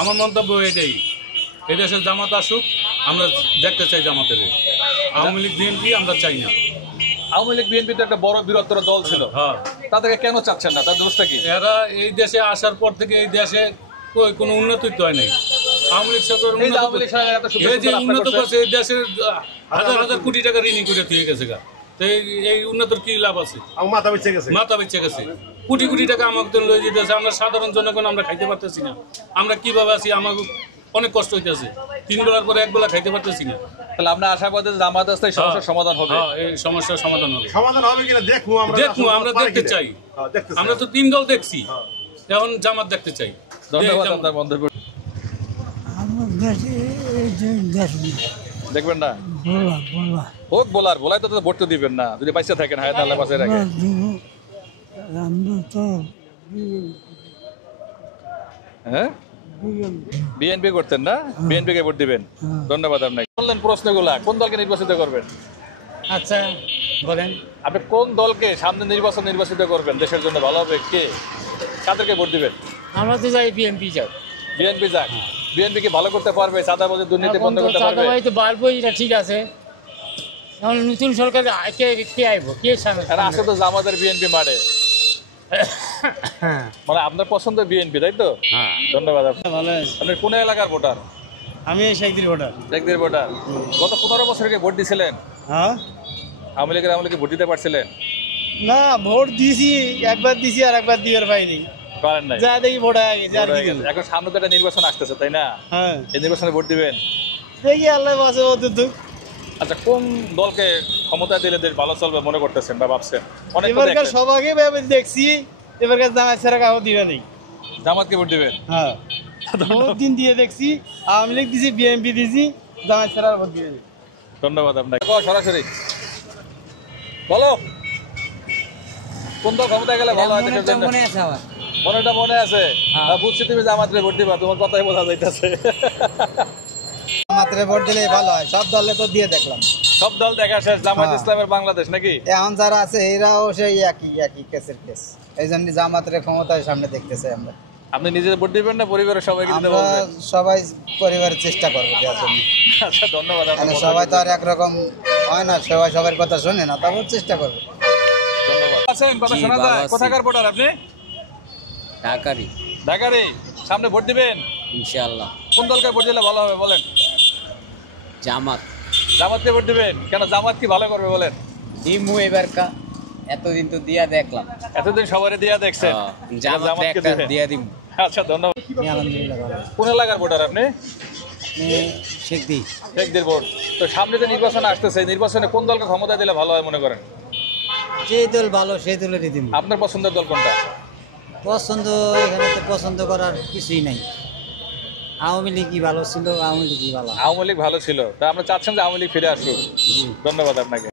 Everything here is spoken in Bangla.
আমার মন্তব্য এটাই, এদেশের জামাত আসুক, আমরা দেখতে চাই জামাতের। আওয়ামী লীগ বিএনপি আমরা চাই না। আওয়ামী লীগ বিএনপি তো একটা বড় বৃহত্তর দল ছিল, হ্যাঁ, তাদেরকে কেন চাচ্ছেন না? তার দোষটা কি? এরা এই দেশে আসার পর থেকে এই দেশে কোনো উন্নতি হয় নাই। আওয়ামী লীগ সরকার উন্নত করছে, এই দেশের হাজার হাজার কোটি টাকা ঋণী করে দিয়ে গেছে গা। তো এই উন্নতির কি লাভ আছে? মাথা বেঁচে গেছে, কোটি কোটি টাকা আমাকে লয়ে যেতেছে। আমরা সাধারণ জনগণ আমরা খাইতে পারতেছি না। আমরা কিভাবে আছি, আমাকে অনেক কষ্ট হইতেছে। 3 বেলার পরে 1 বেলা খাইতে পারতেছি না। তাহলে আমরা আশাবাদী জামাত আসলে সমস্যার সমাধান হবে। এই সমস্যার সমাধান হবে। সমাধান হবে কিনা দেখবো আমরা দেখতে চাই। আমরা তো 3 দল দেখছি, এখন জামাত দেখতে চাই। ধন্যবাদ আপনার মন্তব্য। দেখবেন না হোক বলার বলাই তো ভোট তো দিবেন না যদি পয়সা থাকেন। হায়াত আল্লাহ পাশে রাখে। হ্যাঁ, বিএনপি করতেন না, বিএনপি কে ভোট দিবেন। ধন্যবাদ আপনাকে। বললেন প্রশ্নগুলা, কোন দলকে নির্বাচিত করবেন? আচ্ছা বলেন, আপনি কোন দলকে সামনে নির্বাচিত করবেন? দেশের জন্য ভালো হবে কে, কাদেরকে ভোট দিবেন? আমরা তো যাই বিএনপি যাই। বিএনপি যাক। বিএনপি কি ভালো করতে পারবে? চাঁদাবাজি দুর্নীতি বন্ধ করতে পারবে? চাঁদাবাজি তো পারবোই, এটা ঠিক আছে। এখন নতুন সরকার কে আইব, কে আসলে তো জামাতের বিএনপি মারে। মানে আপনার পছন্দ বিএনপি, তাই তো? ধন্যবাদ। আপনি কোন এলাকার ভোটার? আমি শেখদির ভোটার। শেখদির ভোটার। গত 15 বছর আগে ভোট দিছিলেন? হ্যাঁ। আওয়ামী লীগের ভোট দিতে পারছিলেন? না, ভোট দিছি, একবার দিছি আর একবার দিবার পাইনি। পারেন নাই? যা দেখি ভোট হয়ে গেছে আর কি। এখন সামনে তো একটা নির্বাচন আসতেছে, তাই না? হ্যাঁ। এই নির্বাচনে ভোট দিবেন? দেখি আল্লাহ বাঁচে ওদের। আচ্ছা, কোন দলকে ক্ষমতা দিলে দেশ ভালো চলবে মনে করতেছেন বা ভাবছেন? এবারকার সবাইকে দেখছি, এবারকার জামাত ছাড়া কাউকে দিবে নেই। জামাতকে ভোট দিবেন? হ্যাঁ, বহুত দিন দিয়ে দেখছি, আওয়ামী লীগ দিছি, বিএনপি দিছি, জামাত ছাড়া ভোট দিবে। ধন্যবাদ আপনাকে। সরাসরি বলো, কোন দল ক্ষমতায় গেলে ভালো হয় দেশের জন্য? মনেটা মনে আছে, বুঝছি তুমি জামাতরে ভোট দিবা, তোমার কথাই বোঝা যাইতেছে। জামাতরে ভোট দিলে ভালো হয়, সব দলে তো দিয়ে দেখলাম। সব দল দেখা শেষ, জামাত ইসলামের বাংলাদেশ নাকি? এখন যারা আছে এরাও সেই একই কেসের কেস, এই জন্য জামাতের ক্ষমতার সামনে দেখতেছে আমরা। আপনি নিজে ভোট দিবেন না পরিবারের সবাইকে দিতে বলবেন? সবাই পরিবারের চেষ্টা করবো দেওয়ার জন্য। আচ্ছা, ধন্যবাদ। সবাই তো আর একরকম হয় না, সবাই সবার কথা শোনে না, তবু চেষ্টা করবো। ধন্যবাদ। আছেন, কথা শোনা যায়। কোথাকার ভোটার আপনি? ঢাকারি। সামনে ভোট দিবেন ইনশাআল্লাহ। কোন দলকে ভোট দিলে ভালো হবে বলেন? জামাত। জামাতকে ভোট দিবেন কেন? জামাত কি ভালো করবে বলেন? দিমু এবারকা, এতদিন তো দিয়া দেখলাম। এতদিন সবারই দিয়া দেখছেন, জামাতকে দিয়া দিমু। আচ্ছা, ধন্যবাদ। আলহামদুলিল্লাহ ভালো। কোন এলাকার ভোটার আপনি? শেখদির ভোট। তো সামনে যে নির্বাচন আসতেছে, নির্বাচনে কোন দলকে ক্ষমতা দিলে ভালো হয় মনে করেন? যে দল ভালো সেই দলেরই দিব। আপনার পছন্দের দল কোনটা? পছন্দ এখানে তো পছন্দ করার কিছুই নাই। আওয়ামী লীগই ভালো ছিল, আওয়ামী লীগই ভালো। আওয়ামী লীগ ভালো ছিল, তা আমরা চাচ্ছেন যে আওয়ামী লীগ ফিরে আসুক। ধন্যবাদ আপনাকে।